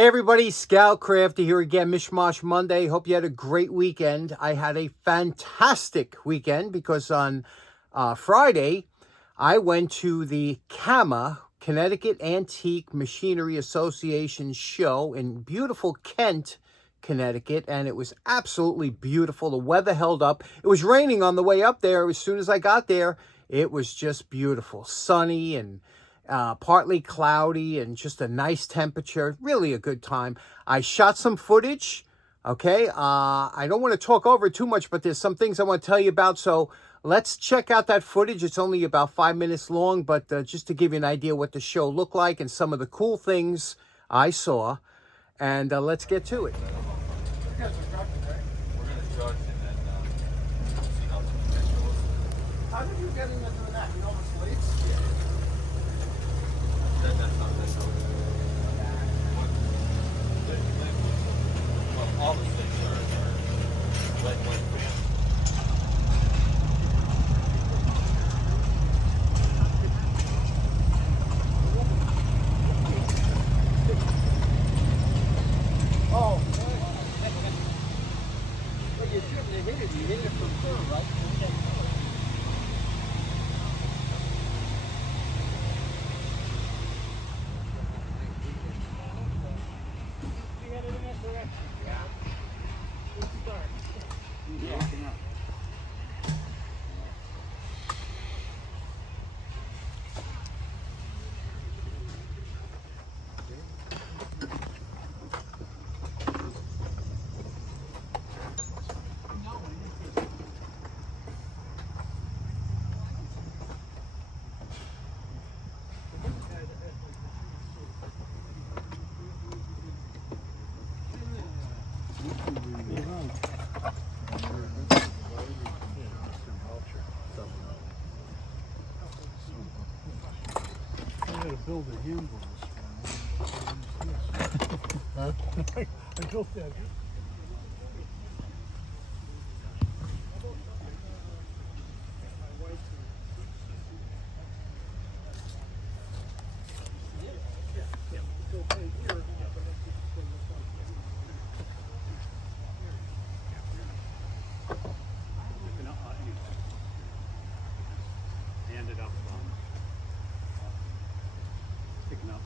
Hey everybody, Scout Crafty here again, Mishmash Monday. Hope you had a great weekend. I had a fantastic weekend because on Friday, I went to the CAMA, Connecticut Antique Machinery Association show in beautiful Kent, Connecticut, and it was absolutely beautiful. The weather held up. It was raining on the way up there. As soon as I got there, it was just beautiful, sunny and partly cloudy and just a nice temperature. Really a good time. I shot some footage. Okay. I don't want to talk over it too much, but there's some things I want to tell you about. So let's check out that footage. It's only about 5 minutes long, but just to give you an idea what the show looked like and some of the cool things I saw. And let's get to it. We're going to judge and then see how the potential is. How did you get into that? You know what's late? That's not well, all the things are lightweight fans. Oh. Well, you shouldn't have hit it. You hit it from third, right? Build a handle this one. I built that. Ended up picking up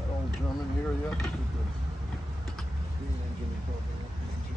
That old German here yet? This is the steam engine he built up the engine.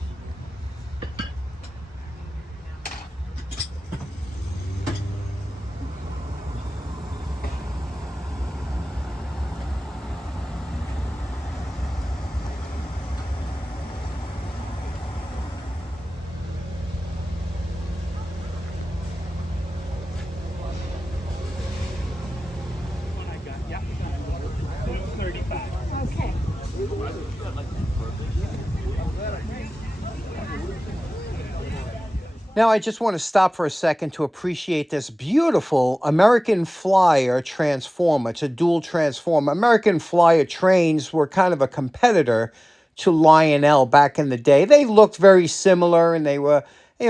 Now, I just want to stop for a second to appreciate this beautiful American Flyer transformer. It's a dual transformer. American Flyer trains were kind of a competitor to Lionel back in the day. They looked very similar and they were,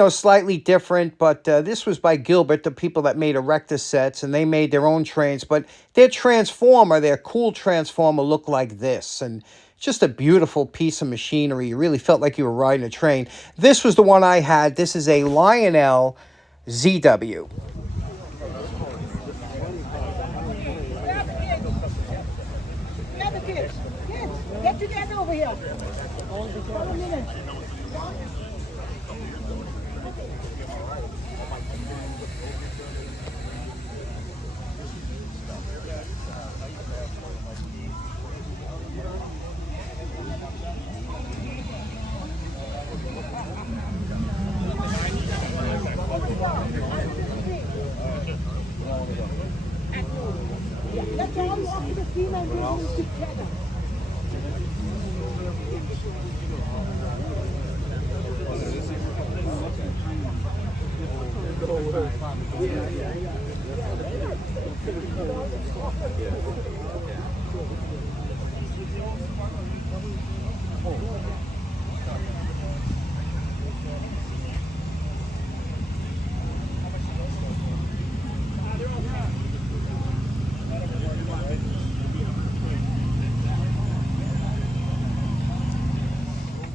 slightly different, but this was by Gilbert, the people that made Erector sets, and they made their own trains. But their transformer, their cool transformer, looked like this. And just a beautiful piece of machinery. You really felt like you were riding a train. This was the one I had. This is a Lionel ZW. kids. Kids, get together over here. Hold a minute. Let's all walk to the field and do this together.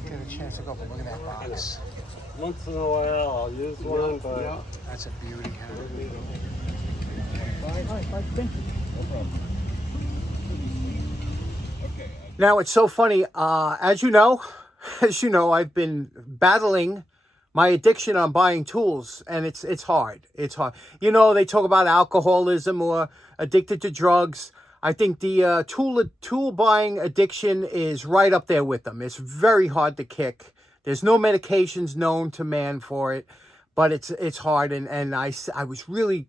Get a chance to go, but look at that box. Once in a while, I'll use one, but That's a beauty hammer. Now it's so funny. As you know, I've been battling my addiction on buying tools, and it's hard. It's hard. You know, they talk about alcoholism or addicted to drugs. I think the tool buying addiction is right up there with them. It's very hard to kick. There's no medications known to man for it, but it's hard. And I was really,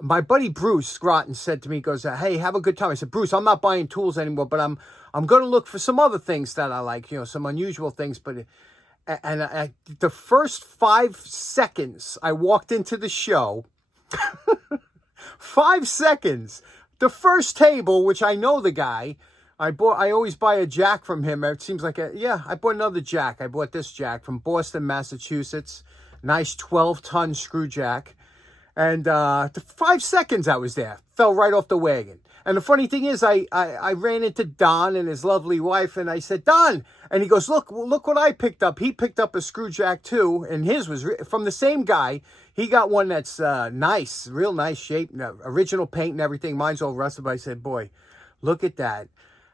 my buddy Bruce Groton said to me, he goes, hey, have a good time. I said, Bruce, I'm not buying tools anymore, but I'm going to look for some other things that I like, you know, some unusual things. But the first 5 seconds I walked into the show, 5 seconds, the first table, which I know the guy, I always buy a jack from him. It seems like I bought another jack. I bought this jack from Boston, Massachusetts. Nice 12-ton screw jack. And the 5 seconds I was there, fell right off the wagon. And the funny thing is, I ran into Don and his lovely wife, and I said, Don, and he goes, look what I picked up. He picked up a screw jack too, and his was from the same guy. He got one that's nice, real nice shape, original paint and everything. Mine's all rusted, but I said, boy, look at that.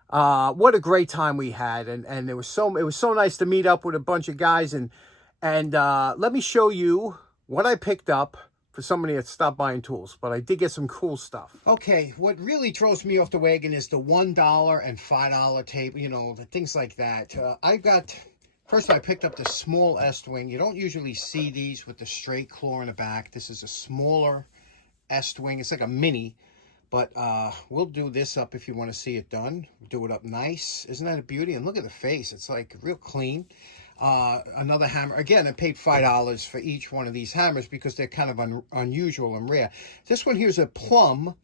What a great time we had, and it was so nice to meet up with a bunch of guys, and let me show you what I picked up for somebody that stopped buying tools, but I did get some cool stuff. Okay, what really throws me off the wagon is the $1 and $5 tape, you know, the things like that. First I picked up the small S-wing. You don't usually see these with the straight claw in the back. This is a smaller S-wing. It's like a mini, but we'll do this up if you want to see it done. Do it up nice. Isn't that a beauty? And look at the face. It's like real clean. Another hammer. Again, I paid $5 for each one of these hammers because they're kind of unusual and rare. This one here is a plum,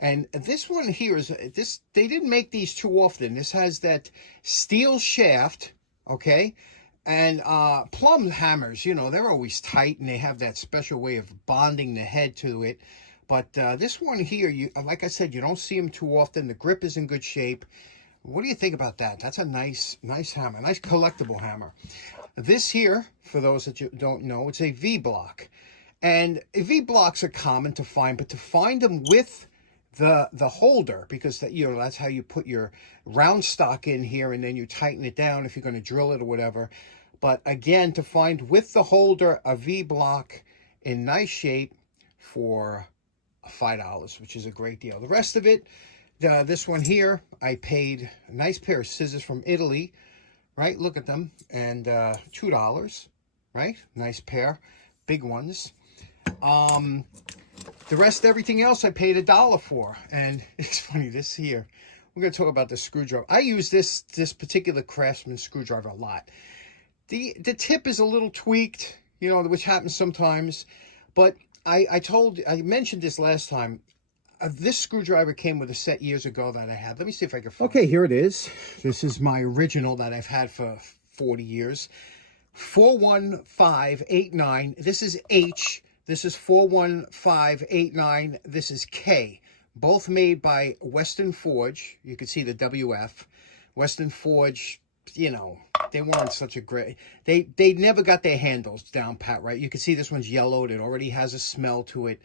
and this one here is this. They didn't make these too often. This has that steel shaft, okay, and plum hammers. You know, they're always tight, and they have that special way of bonding the head to it. But this one here, like I said, you don't see them too often. The grip is in good shape. What do you think about that? That's a nice hammer, nice collectible hammer. This here, for those that you don't know, it's a V-block. And V-blocks are common to find, but to find them with the holder, because that's how you put your round stock in here, and then you tighten it down if you're going to drill it or whatever. But again, to find with the holder a V-block in nice shape for $5, which is a great deal. The rest of it, this one here, I paid a nice pair of scissors from Italy, right? Look at them. And $2, right? Nice pair. Big ones. The rest, everything else, I paid $1 for. And it's funny, this here, we're going to talk about the screwdriver. I use this particular Craftsman screwdriver a lot. The tip is a little tweaked, you know, which happens sometimes. But I mentioned this last time. This screwdriver came with a set years ago that I had. Let me see if I can find it. Okay, here it is. This is my original that I've had for 40 years. 41589. This is H. This is 41589. This is K. Both made by Western Forge. You can see the WF. Western Forge, you know, they weren't such a great... They never got their handles down pat right. You can see this one's yellowed. It already has a smell to it.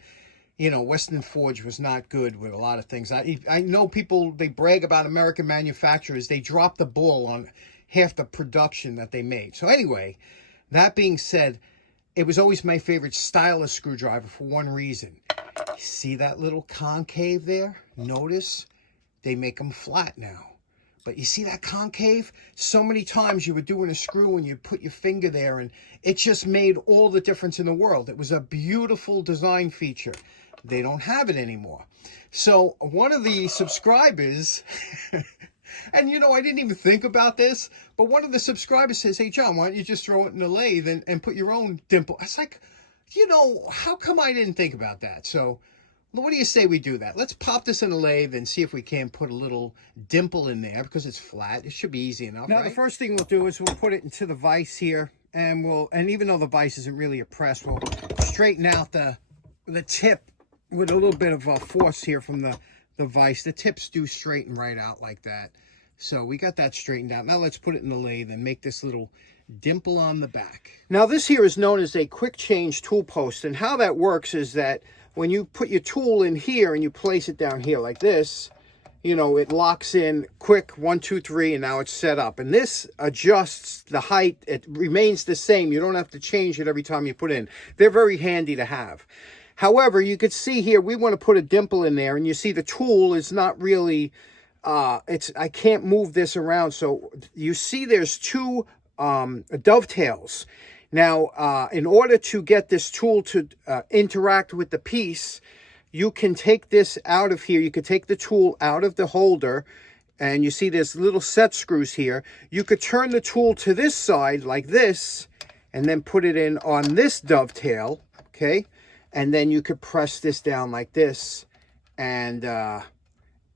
you know, Western Forge was not good with a lot of things. I know people, they brag about American manufacturers. They drop the ball on half the production that they made. So anyway, that being said, it was always my favorite style of screwdriver for one reason. See that little concave there? Notice they make them flat now. But you see that concave? So many times you were doing a screw and you put your finger there and it just made all the difference in the world. It was a beautiful design feature. They don't have it anymore. So one of the subscribers, and you know, I didn't even think about this, but one of the subscribers says, hey, John, why don't you just throw it in the lathe and put your own dimple? I was like, you know, how come I didn't think about that? So what do you say we do that? Let's pop this in a lathe and see if we can put a little dimple in there because it's flat. It should be easy enough. Now, right? The first thing we'll do is we'll put it into the vise here, and even though the vise isn't really a press, we'll straighten out the tip with a little bit of force here from the vise. The tips do straighten right out like that. So we got that straightened out. Now let's put it in the lathe and make this little dimple on the back. Now this here is known as a quick change tool post, and how that works is that when you put your tool in here and you place it down here like this, you know, it locks in quick, 1, 2, 3, and now it's set up. And this adjusts the height. It remains the same. You don't have to change it every time you put it in. They're very handy to have. However, you could see here, we want to put a dimple in there, and you see the tool is not really, I can't move this around. So you see there's two dovetails. Now, in order to get this tool to interact with the piece, you can take this out of here. You could take the tool out of the holder, and you see there's little set screws here. You could turn the tool to this side like this, and then put it in on this dovetail, okay? And then you could press this down like this, and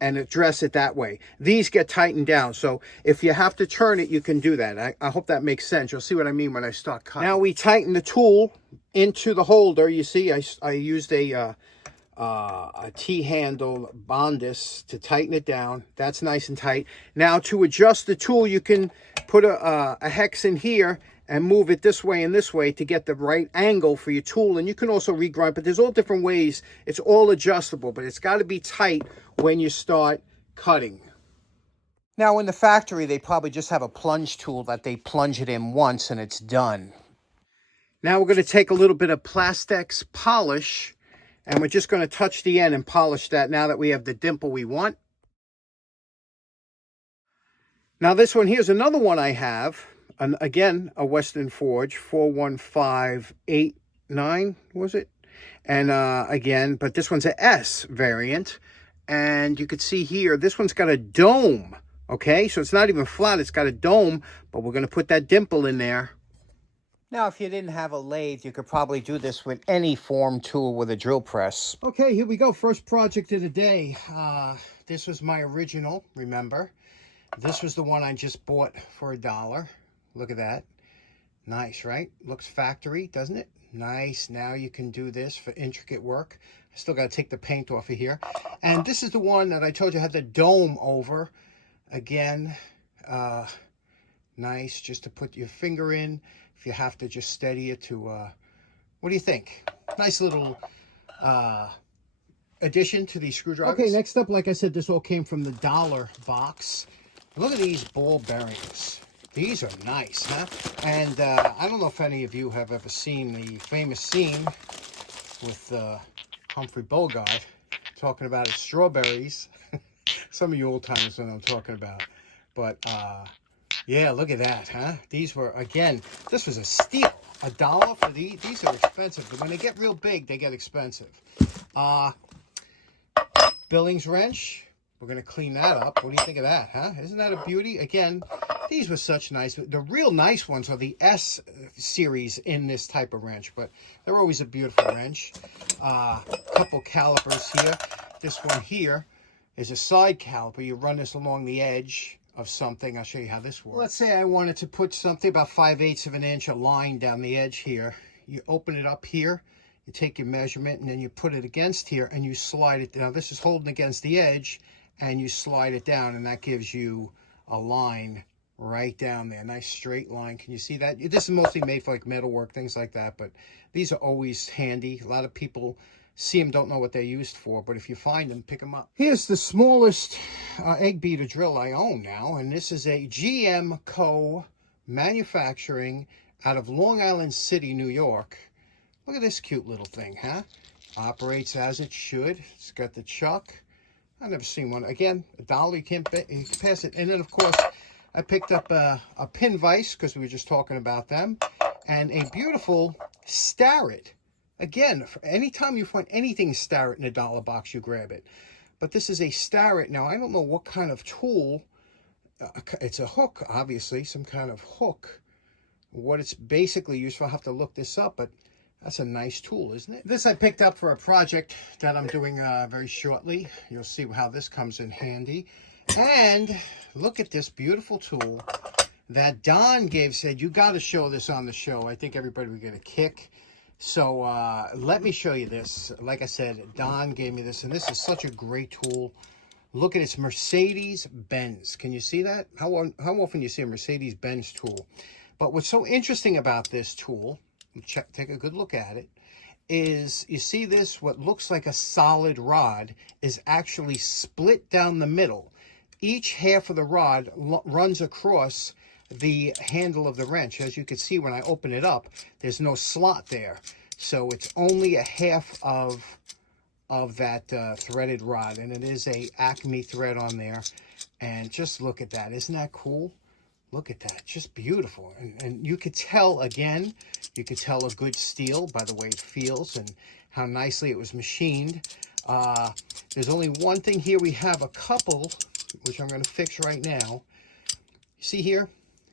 address it that way. These get tightened down, so if you have to turn it, you can do that. I hope that makes sense. You'll see what I mean when I start cutting. Now we tighten the tool into the holder. You see, I used a T-handle bondus to tighten it down. That's nice and tight. Now to adjust the tool, you can put a hex in here and move it this way and this way to get the right angle for your tool. And you can also regrind, but there's all different ways. It's all adjustable, but it's got to be tight when you start cutting. Now in the factory, they probably just have a plunge tool that they plunge it in once and it's done. Now we're going to take a little bit of Plastex polish, and we're just going to touch the end and polish that now that we have the dimple we want. Now this one, here's another one I have. And again, a Western Forge, 41589, was it? And again, but this one's a S variant. And you could see here, this one's got a dome, okay? So it's not even flat, it's got a dome, but we're gonna put that dimple in there. Now, if you didn't have a lathe, you could probably do this with any form tool with a drill press. Okay, here we go, first project of the day. This was my original, remember? This was the one I just bought for $1. Look at that. Nice, right? Looks factory, doesn't it? Nice. Now you can do this for intricate work. I still got to take the paint off of here. And this is the one that I told you had the dome over. Again, nice just to put your finger in. If you have to just steady it to, what do you think? Nice little addition to these screwdrivers. Okay, next up, like I said, this all came from the dollar box. Look at these ball bearings. These are nice, huh? And I don't know if any of you have ever seen the famous scene with Humphrey Bogart talking about his strawberries. Some of you old timers know what I'm talking about. But yeah, look at that, huh? These were, again, this was a steal. $1 for these. These are expensive. But when they get real big, they get expensive. Billings wrench. We're going to clean that up. What do you think of that, huh? Isn't that a beauty? Again, these were such nice. The real nice ones are the S series in this type of wrench, but they're always a beautiful wrench. Couple calipers here. This one here is a side caliper. You run this along the edge of something. I'll show you how this works. Let's say I wanted to put something about 5/8 of an inch, a line down the edge here. You open it up here. You take your measurement, and then you put it against here, and you slide it down. This is holding against the edge, and you slide it down, and that gives you a line right down there. Nice straight line. Can you see that? This is mostly made for like metal work, things like that, but these are always handy. A lot of people see them, don't know what they're used for, but if you find them, pick them up. Here's the smallest egg beater drill I own now, and this is a GM Co. manufacturing out of Long Island City, New York. Look at this cute little thing, huh? Operates as it should. It's got the chuck. I've never seen one. Again, $1, you can't pass it. And then, of course, I picked up a pin vise, because we were just talking about them, and a beautiful Starrett. Again, anytime you find anything Starrett in a dollar box, you grab it. But this is a Starrett. Now, I don't know what kind of tool. It's a hook, obviously, some kind of hook. What it's basically used for, I'll have to look this up, but that's a nice tool, isn't it? This I picked up for a project that I'm doing very shortly. You'll see how this comes in handy. And look at this beautiful tool that Don said, you got to show this on the show. I think everybody would get a kick. So let me show you this. Like I said, Don gave me this, and this is such a great tool. Look at it's Mercedes-Benz. Can you see that? How often you see a Mercedes-Benz tool? But what's so interesting about this tool, take a good look at it, is you see this, what looks like a solid rod is actually split down the middle. Each half of the rod runs across the handle of the wrench. As you can see when I open it up, there's no slot there. So it's only a half of that threaded rod, and it is a Acme thread on there. And just look at that. Isn't that cool? Look at that. Just beautiful. And you could tell, again, you could tell a good steel by the way it feels and how nicely it was machined. There's only one thing here. We have a couple, which I'm going to fix right now. See here?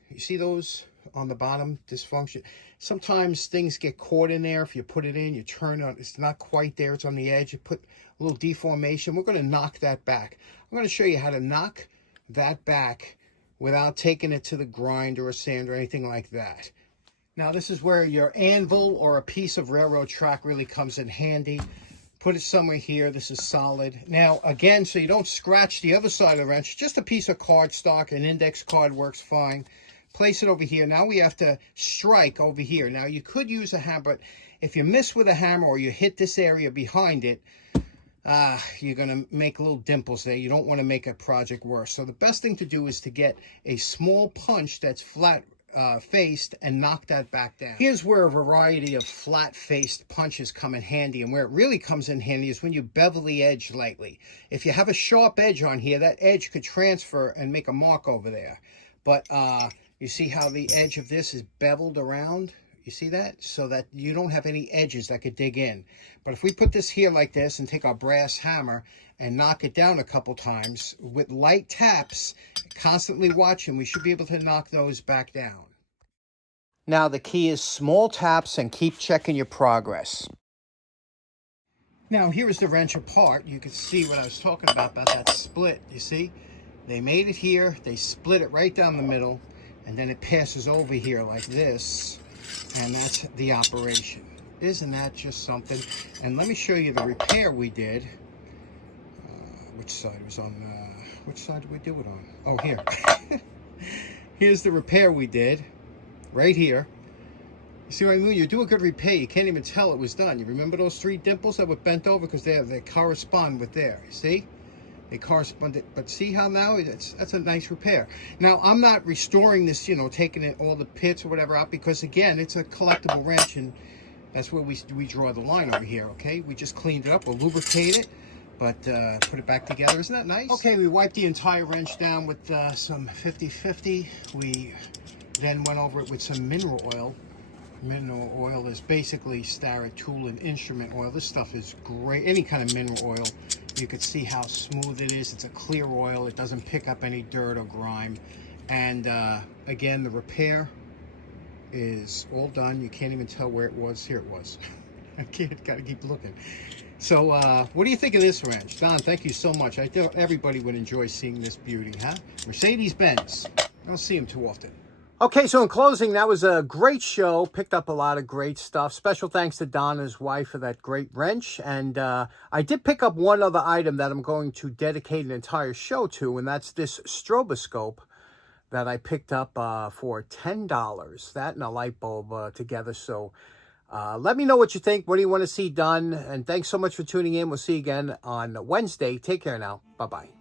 You see those on the bottom, dysfunction? Sometimes things get caught in there. If you put it in, you turn on, it's not quite there. It's on the edge. You put a little deformation. We're going to knock that back. I'm going to show you how to knock that back without taking it to the grinder or sand or anything like that. Now, this is where your anvil or a piece of railroad track really comes in handy. Put it somewhere here. This is solid. Now, again, so you don't scratch the other side of the wrench, just a piece of cardstock, an index card works fine. Place it over here. Now we have to strike over here. Now you could use a hammer, but if you miss with a hammer or you hit this area behind it, you're going to make little dimples there. You don't want to make a project worse. So the best thing to do is to get a small punch that's flat faced and knock that back down. Here's where a variety of flat faced punches come in handy, and where it really comes in handy is when you bevel the edge lightly. If you have a sharp edge on here, that edge could transfer and make a mark over there. But you see how the edge of this is beveled around? You see that? So that you don't have any edges that could dig in. But if we put this here like this and take our brass hammer and knock it down a couple times with light taps, constantly watching, we should be able to knock those back down. Now the key is small taps and keep checking your progress. Now here is the wrench apart. You can see what I was talking about that split. You see? They made it here. They split it right down the middle. And then it passes over here like this. And that's the operation. Isn't that just something? And let me show you the repair we did. Which side was on? Which side did we do it on? Oh, here. Here's the repair we did. Right here. You see what I mean? You do a good repair, you can't even tell it was done. You remember those 3 dimples that were bent over? Because they correspond with there. You see? They correspond, but see how now that's a nice repair. Now I'm not restoring this, taking it all the pits or whatever out, because again it's a collectible wrench, and that's where we draw the line over here. Okay, we just cleaned it up, we'll lubricate it, but put it back together. Isn't that nice? Okay, we wiped the entire wrench down with some 50/50. We then went over it with some mineral oil. Mineral oil is basically Starrett tool and instrument oil. This stuff is great. Any kind of mineral oil. You can see how smooth it is. It's a clear oil. It doesn't pick up any dirt or grime. And again, the repair is all done. You can't even tell where it was. Here it was. Gotta keep looking. So what do you think of this wrench? Don, thank you so much. I thought everybody would enjoy seeing this beauty, huh? Mercedes-Benz. I don't see them too often. Okay, so in closing, that was a great show. Picked up a lot of great stuff. Special thanks to Don and his wife for that great wrench. And I did pick up one other item that I'm going to dedicate an entire show to, and that's this stroboscope that I picked up for $10. That and a light bulb together. So Let me know what you think. What do you want to see done? And thanks so much for tuning in. We'll see you again on Wednesday. Take care now. Bye-bye.